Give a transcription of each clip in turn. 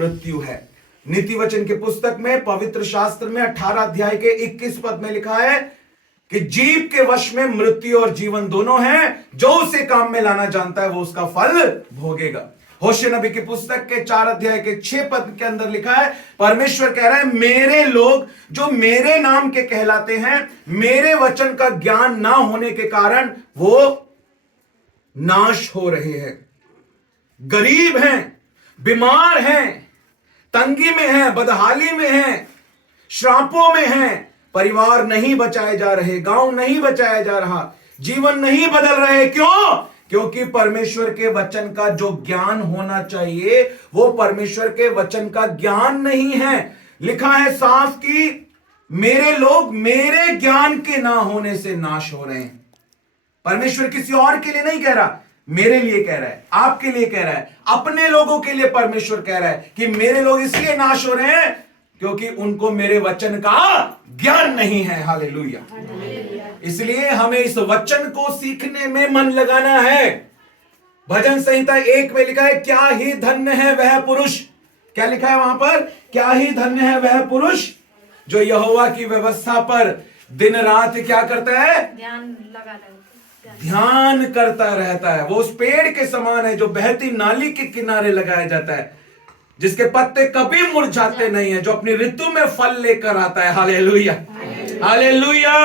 मृत्यु है। नीति वचन के पुस्तक में, पवित्र शास्त्र में 18 अध्याय के 21 पद में लिखा है कि जीव के वश में मृत्यु और जीवन दोनों हैं, जो उसे काम में लाना जानता है वो उसका फल भोगेगा। होशे नबी की पुस्तक के 4 अध्याय के 6 पद के अंदर लिखा है, परमेश्वर कह रहा है मेरे लोग जो मेरे नाम के कहलाते हैं, मेरे वचन का ज्ञान ना होने के कारण वो नाश हो रहे हैं, गरीब हैं, बीमार हैं, तंगी में हैं, बदहाली में हैं, श्रापों में हैं, परिवार नहीं बचाए जा रहे, गांव नहीं बचाया जा रहा, जीवन नहीं बदल रहे। क्यों? क्योंकि परमेश्वर के वचन का जो ज्ञान होना चाहिए वो परमेश्वर के वचन का ज्ञान नहीं है। लिखा है साफ कि मेरे लोग मेरे ज्ञान के ना होने से नाश हो रहे हैं। परमेश्वर किसी और के लिए नहीं कह रहा, मेरे लिए कह रहा है, आपके लिए कह रहा है, अपने लोगों के लिए परमेश्वर कह रहा है कि मेरे लोग इसलिए नाश हो रहे हैं क्योंकि उनको मेरे वचन का ज्ञान नहीं है। हालेलुया। इसलिए हमें इस वचन को सीखने में मन लगाना है। भजन संहिता 1 में लिखा है, क्या ही धन्य है वह पुरुष, क्या लिखा है वहां पर, क्या ही धन्य है वह पुरुष जो यहोवा की व्यवस्था पर दिन रात क्या करता है, ध्यान करता रहता है। वो उस पेड़ के समान है जो बहती नाली के किनारे लगाया जाता है, जिसके पत्ते कभी मुरझाते नहीं है, जो अपनी ऋतु में फल लेकर आता है। Hallelujah, hallelujah.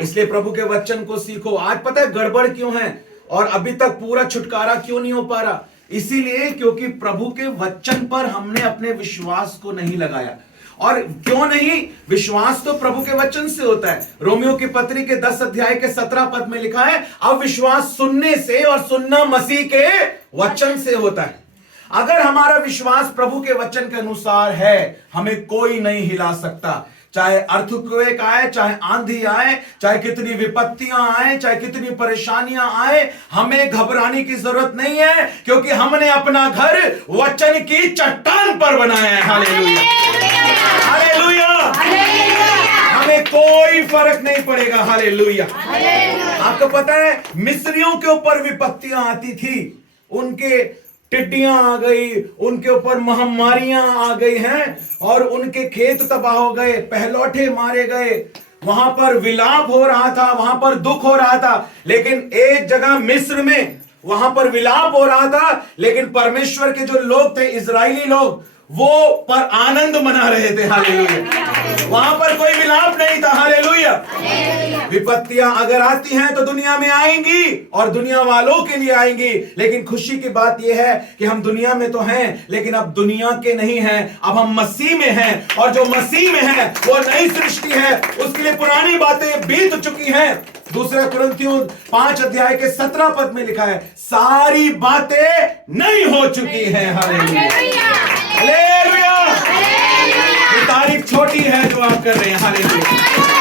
इसलिए प्रभु के वचन को सीखो। आज पता है गड़बड़ क्यों है और अभी तक पूरा छुटकारा क्यों नहीं हो पा रहा? इसीलिए क्योंकि प्रभु के वचन पर हमने अपने विश्वास को नहीं लगाया। और क्यों नहीं? विश्वास तो प्रभु के वचन से होता है। रोमियो की पत्री के 10 अध्याय के 17 पद में लिखा है, अब विश्वास सुनने से और सुनना मसीह के वचन से होता है। अगर हमारा विश्वास प्रभु के वचन के अनुसार है, हमें कोई नहीं हिला सकता। चाहे अर्थक्वेक आए, चाहे आंधी आए, चाहे कितनी विपत्तियां आए, चाहे कितनी परेशानियां आए, हमें घबराने की जरूरत नहीं है, क्योंकि हमने अपना घर वचन की चट्टान पर बनाया है। Hallelujah, hallelujah. हमें कोई फर्क नहीं पड़ेगा। हालेलुया। आपको पता है मिस्रियों के ऊपर विपत्तियां आती थी, उनके टिड्डियां आ गई, उनके ऊपर महामारियां आ गई हैं और उनके खेत तबाह हो गए, पहलौठे मारे गए, वहां पर विलाप हो रहा था, वहां पर दुख हो रहा था। लेकिन एक जगह मिस्र में वहां पर विलाप हो रहा था, लेकिन परमेश्वर के जो लोग थे, इजरायली लोग, वो पर आनंद मना रहे थे। हालेलुया। वहां पर कोई विलाप नहीं था। हालेलुया। विपत्तियां अगर आती हैं तो दुनिया में आएंगी और दुनिया वालों के लिए आएंगी, लेकिन खुशी की बात यह है कि हम दुनिया में तो हैं, लेकिन अब दुनिया के नहीं हैं, अब हम मसीह में हैं, और जो मसीह में है वो नई सृष्टि है, उसके लिए पुरानी बातें बीत चुकी हैं। दूसरा कुरिन्थियों 5 अध्याय के 17 पद में लिखा है, सारी बातें नई हो चुकी हैं। Hallelujah, hallelujah. ये तारीफ छोटी है जो आप कर रहे हैं। हालेलुया।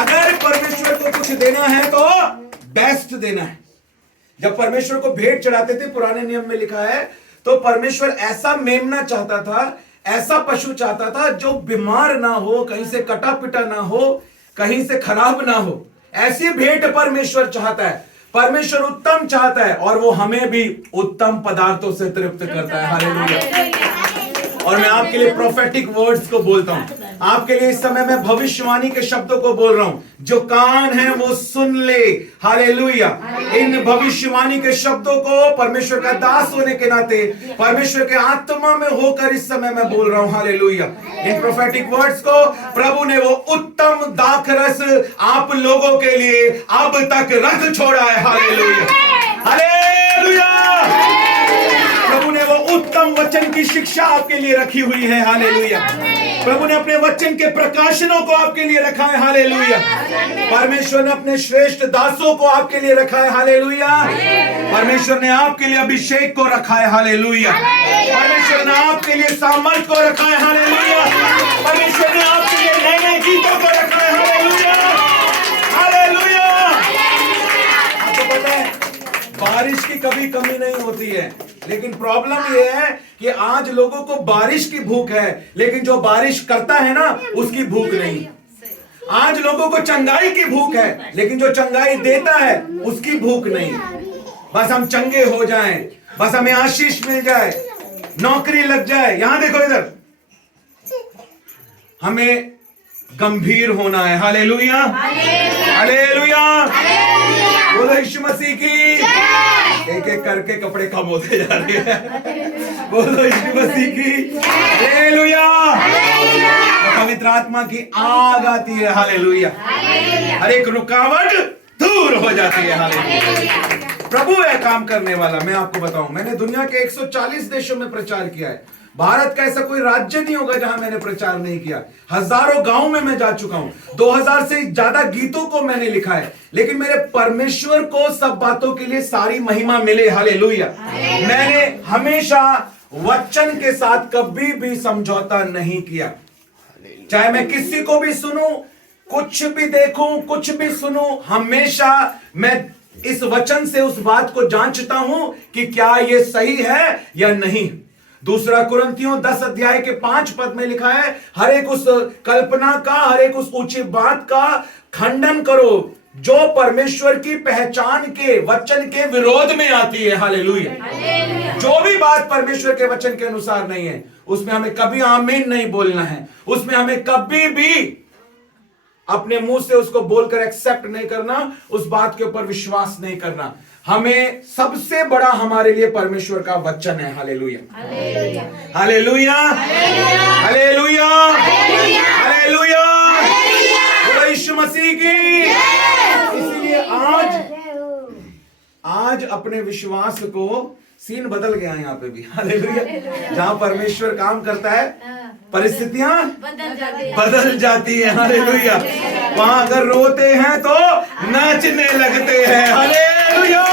अगर परमेश्वर को कुछ देना है तो बेस्ट देना है। जब परमेश्वर को भेंट चढ़ाते थे, पुराने नियम में लिखा है, तो परमेश्वर ऐसा मेमना चाहता था, ऐसा पशु चाहता था जो बीमार ना हो, कहीं से कटा पिटा ना हो, कहीं से खराब ना हो। ऐसी भेंट परमेश्वर चाहता है। परमेश्वर उत्तम चाहता है और वो हमें भी उत्तम पदार्थों से तृप्त करता है। हालेलुया। और मैं आपके लिए प्रोफेटिक वर्ड्स को बोलता हूं, आपके लिए इस समय मैं भविष्यवाणी के शब्दों को बोल रहा हूं। जो कान है वो सुन ले। हालेलुया। इन भविष्यवाणी के शब्दों को परमेश्वर का दास होने के नाते, परमेश्वर के आत्मा में होकर इस समय मैं बोल रहा हूं। हालेलुया। इन प्रोफेटिक वर्ड्स को प्रभु ने वो उत्तम दाखरस आप लोगों के लिए अब तक रख छोड़ा है। Hallelujah, hallelujah. प्रभु ने वो उत्तम वचन की शिक्षा आपके लिए रखी हुई है। हालेलुया। प्रभु ने अपने वचन के प्रकाशनों को आपके लिए रखा है। हालेलुया। परमेश्वर ने अपने श्रेष्ठ दासों को आपके लिए रखा है। हालेलुया। परमेश्वर ने आपके लिए अभिषेक को रखा है। हालेलुया। परमेश्वर ने आपके लिए सामर्थ को रखा है। हालेलुया। परमेश्वर ने आपके लिए नए नए गीतों को रखा है। Hallelujah, hallelujah. आपको पता है बारिश की कभी कमी नहीं होती है, लेकिन प्रॉब्लम यह है कि आज लोगों को बारिश की भूख है, लेकिन जो बारिश करता है ना उसकी भूख नहीं। आज लोगों को चंगाई की भूख है, लेकिन जो चंगाई देता है उसकी भूख नहीं। बस हम चंगे हो जाएं, बस हमें आशीष मिल जाए, नौकरी लग जाए। यहां देखो इधर, हमें गंभीर होना है। हालेलुया, हालेलुया, बोलो यीशु मसीह की। एक एक करके कपड़े कम होते जा रहे हैं। बोलो यीशु मसीह की। हालेलुया, पवित्र आत्मा की आग आती है। हालेलुया, हर एक रुकावट दूर हो जाती है। हालेलुया, प्रभु है काम करने वाला। मैं आपको बताऊं, मैंने दुनिया के 140 देशों में प्रचार किया है। भारत का ऐसा कोई राज्य नहीं होगा जहां मैंने प्रचार नहीं किया। हजारों गांव में मैं जा चुका हूं, 2000 से ज्यादा गीतों को मैंने लिखा है। लेकिन मेरे परमेश्वर को सब बातों के लिए सारी महिमा मिले। हालेलुया, मैंने हमेशा वचन के साथ कभी भी समझौता नहीं किया। चाहे मैं किसी को भी सुनूं, कुछ भी देखूं, कुछ भी सुनूं, हमेशा मैं इस वचन से उस बात को जांचता हूं कि क्या यह सही है या नहीं। दूसरा कुरिन्थियों 10 अध्याय के 5 पद में लिखा है, हर एक उस कल्पना का, हर एक उस ऊंची बात का खंडन करो जो परमेश्वर की पहचान के वचन के विरोध में आती है। हालेलुया, जो भी बात परमेश्वर के वचन के अनुसार नहीं है, उसमें हमें कभी आमीन नहीं बोलना है। उसमें हमें कभी भी अपने मुंह से उसको बोलकर एक्सेप्ट नहीं करना, उस बात के ऊपर विश्वास नहीं करना। हमें सबसे बड़ा हमारे लिए परमेश्वर का वचन है। हालेलुया, हालेलुया, हालेलुया, हालेलुया, बोलो यीशु मसीह की। इसलिए आज अपने विश्वास को, सीन बदल गया है यहाँ पे भी। हालेलुया, जहां परमेश्वर काम करता है परिस्थितियां बदल जाती है। हालेलुया, वहां अगर रोते हैं तो नाचने लगते हैं। हालेलुया,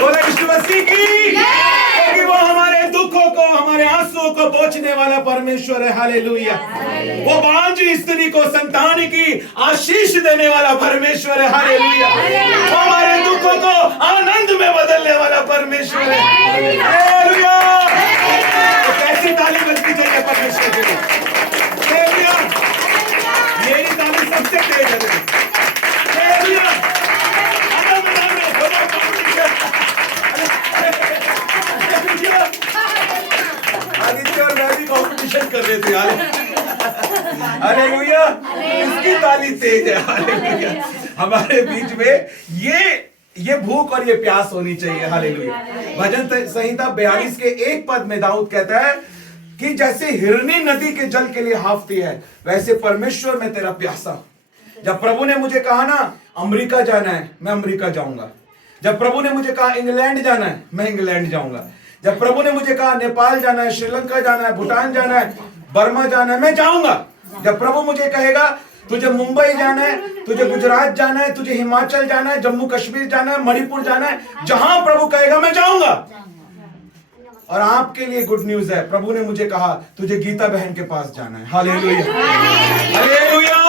बोले यीशु मसीह की। क्योंकि वो हमारे दुखों को, हमारे आंसुओं को पोंछने वाला परमेश्वर है। हालेलुया, वो बांझी स्त्री को संतान की आशीष देने वाला परमेश्वर है। हालेलुया, वो हमारे दुखों को आनंद में बदलने वाला परमेश्वर है। हालेलुया, कैसी ताली बजनी चाहिए परमेश्वर के लिए। हालेलुया, यही ताली सबसे तेज है। हालेलुया, आदित्य और मैं भी कॉम्पिटिशन कर रहे थे। हालेलुया, इसकी ताली तेज है। हालेलुया, हमारे बीच में ये भूख और ये प्यास होनी चाहिए। हालेलुया, भजन संहिता 42 के 1 पद में दाऊद कहता है कि जैसे हिरनी नदी के जल के लिए हाफती है, वैसे परमेश्वर में तेरा प्यासा। जब प्रभु ने मुझे कहा ना अमेरिका जाना है, मैं अमेरिका जाऊंगा। जब प्रभु ने मुझे कहा इंग्लैंड जाना है, मैं इंग्लैंड जाऊंगा। जब प्रभु ने मुझे कहा नेपाल जाना है, श्रीलंका जाना है, भूटान जाना है, बर्मा जाना है, मैं जाऊंगा। जब प्रभु मुझे कहेगा तुझे मुंबई जाना है, तुझे गुजरात जाना है, तुझे हिमाचल जाना है, जम्मू कश्मीर जाना है, मणिपुर जाना है, जहां प्रभु कहेगा मैं जाऊंगा। और आपके लिए गुड न्यूज है, प्रभु ने मुझे कहा तुझे गीता बहन के पास जाना है। Hallelujah, hallelujah,